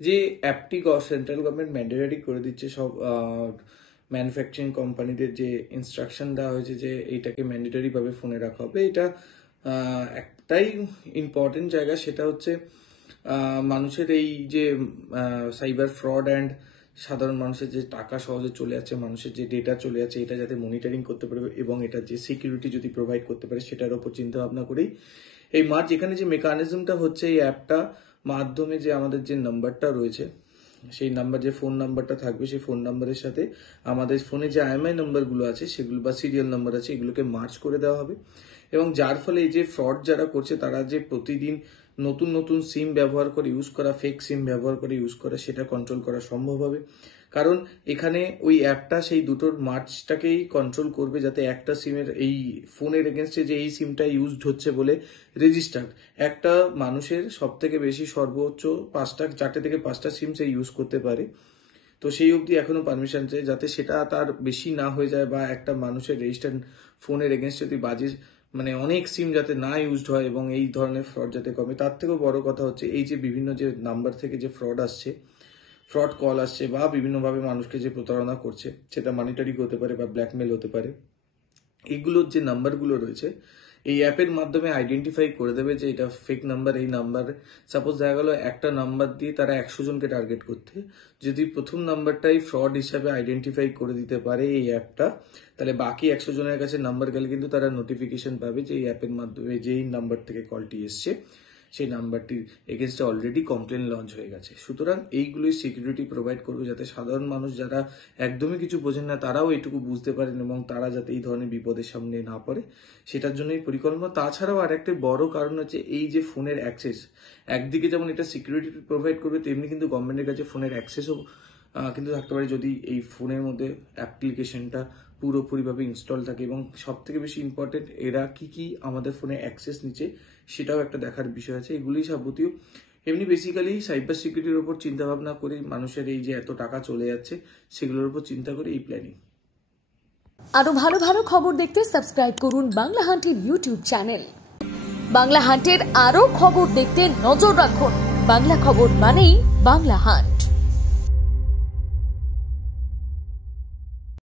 যে অ্যাপটি central government mandatory করে দিচ্ছে সব ম্যানুফ্যাকচারিং কোম্পানিদের, যে ইনস্ট্রাকশন দেওয়া হয়েছে যে এইটাকে ম্যান্ডেটরি ভাবে ফোনে রাখা হবে। এটা একটাই ইম্পর্টেন্ট জায়গা, সেটা হচ্ছে মানুষের এই যে সাইবার ফ্রড অ্যান্ড সাধারণ মানুষের যে টাকা সহজে চলে যাচ্ছে, মানুষের যে ডেটা চলে যাচ্ছে, এটা যাতে মনিটরিং করতে পারে এবং এটা যে সিকিউরিটি যদি প্রোভাইড করতে পারে সেটার উপর চিন্তা ভাবনা করেই এই মার্চ। এখানে যে মেকানিজমটা হচ্ছে এই অ্যাপটা মাধ্যমে যে আমাদের যে নাম্বারটা রয়েছে, সেই নাম্বার, যে ফোন নাম্বারটা থাকবে, সেই ফোন নাম্বারের সাথে আমাদের ফোনে যে IMEI নাম্বারগুলো আছে সেগুলো বা সিরিয়াল নাম্বার আছে, এগুলোকে মার্চ করে দেওয়া হবে। এবং যার ফলে এই যে ফ্রড যারা করছে তারা যে প্রতিদিন নতুন নতুন সিম ব্যবহার করে ইউজ করা, ফেক সিম ব্যবহার করে ইউজ করা, সেটা কন্ট্রোল করা সম্ভব হবে। কারণ এখানে ওই অ্যাপটা সেই দুটোর মার্চটাকেই কন্ট্রোল করবে, যাতে একটা সিমের এই ফোনের এগেনস্টে যে এই সিমটা ইউজড হচ্ছে বলে রেজিস্টার্ড, একটা মানুষের সব থেকে বেশি সর্বোচ্চ 4টে থেকে 5টা সিম সে ইউজ করতে পারে। তো সেই অবধি এখনো পারমিশন চাই, যাতে সেটা তার বেশি না হয়ে যায়, বা একটা মানুষের রেজিস্টার্ড ফোনের এগেনস্ট যদি বাজে অনেক সিম যাতে না ইউজড হয় এবং এই ধরনের ফ্রড যাতে কমে। তার থেকেও বড় কথা হচ্ছে এই যে বিভিন্ন যে নাম্বার থেকে যে ফ্রড আসছে, ফ্রড কল আসছে, বা বিভিন্নভাবে মানুষকে যে প্রতারণা করছে, সেটা মানিটারি হতে পারে বা ব্ল্যাকমেল হতে পারে, এইগুলোর যে নাম্বারগুলো রয়েছে এই অ্যাপের মাধ্যমে আইডেন্টিফাই করে দেবে যে এটা ফেক নাম্বার। এই নাম্বারে সাপোজ দেখা গেল একটা নাম্বার দিয়ে তারা 100 জনকে টার্গেট করতে, যদি প্রথম নাম্বারটাই ফ্রড হিসাবে আইডেন্টিফাই করে দিতে পারে এই অ্যাপটা, তাহলে বাকি 100 জনের কাছে নাম্বার গেলে কিন্তু তারা নোটিফিকেশন পাবে যে এই অ্যাপের মাধ্যমে যেই নাম্বার থেকে কলটি এসছে সেই নাম্বারটির এগেনস্টে অলরেডি কমপ্লেন লঞ্চ হয়ে গেছে। সুতরাং এইগুলোই সিকিউরিটি প্রোভাইড করবে, যাতে সাধারণ মানুষ যারা একদমই কিছু বোঝেন না তারাও এটুকু বুঝতে পারেন এবং তারা যাতে এই ধরনের বিপদের সামনে না পড়ে, সেটার জন্যই পরিকল্পনা। তাছাড়াও আর একটা বড় কারণ হচ্ছে এই যে ফোনের অ্যাক্সেস, একদিকে যেমন এটা সিকিউরিটি প্রোভাইড করবে, তেমনি কিন্তু গভর্নমেন্টের কাছে ফোনের অ্যাক্সেসও কিন্তু থাকতে পারে, যদি এই ফোনের মধ্যে অ্যাপ্লিকেশনটা পুরোপুরিভাবে ইনস্টল থাকে। এবং সব থেকে বেশি ইম্পর্টেন্ট, এরা কি আমাদের ফোনে অ্যাক্সেস নিচ্ছে সেটাও একটা দেখার বিষয় আছে। এগুলি যাবতীয় এমনি বেসিক্যালি সাইবার সিকিউরিটির উপর চিন্তা ভাবনা করে মানুষের এই যে এত টাকা চলে যাচ্ছে সেগুলোর উপর চিন্তা করে এই প্ল্যানিং। আরো ভালো ভালো খবর দেখতে সাবস্ক্রাইব করুন বাংলা হান্টের ইউটিউব চ্যানেল। বাংলা হান্টের আরো খবর দেখতে নজর রাখুন। বাংলা খবর মানেই বাংলা হান্ট।